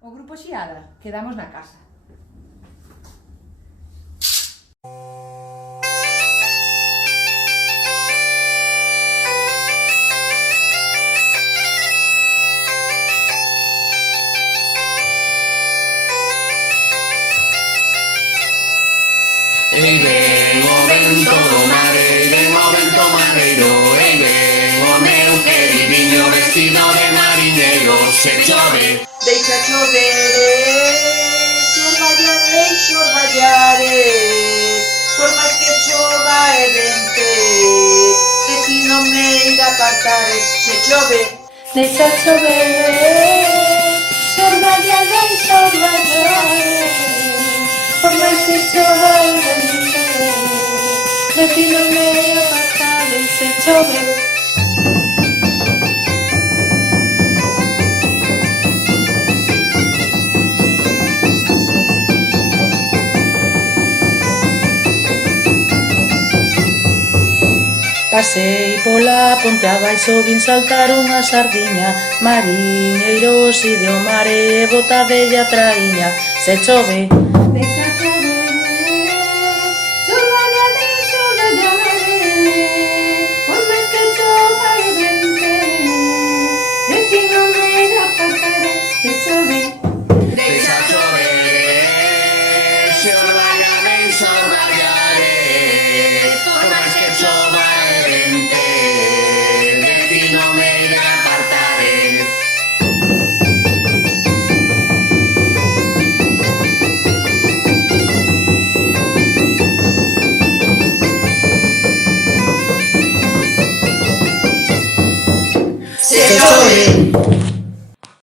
O grupo Xiada, quedamos na casa. Ei ven o vento do mar, ei ven o vento mareiro, ei ven o meu queridinho vestido de mariñeiro. Se chove, deixa chover, se orballaré, se orballaré, por máis que chova e vente, que ti non me irá apartar. Se chove, deixa chover, se orballaré, se orballaré, por máis que chova e vente, de ti non me irá apartar. Se chove. Pasei pola ponte abaixo, vin saltar unha sardiña, mariñeiros e de o mare, bota bella traíña. Se chove,